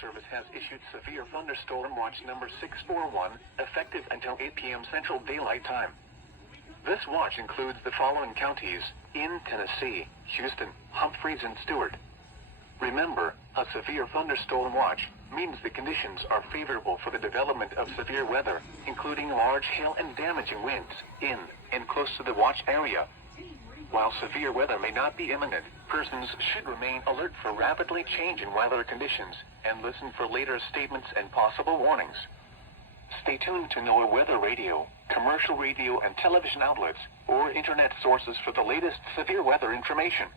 Service has issued Severe Thunderstorm Watch number 641, effective until 8 p.m. Central Daylight Time. This watch includes the following counties in Tennessee: Houston, Humphreys, and Stewart. Remember, a severe thunderstorm watch means the conditions are favorable for the development of severe weather, including large hail and damaging winds, in and close to the watch area. While severe weather may not be imminent, persons should remain alert for rapidly changing weather conditions and listen for later statements and possible warnings. Stay tuned to NOAA weather radio, commercial radio and television outlets, or internet sources for the latest severe weather information.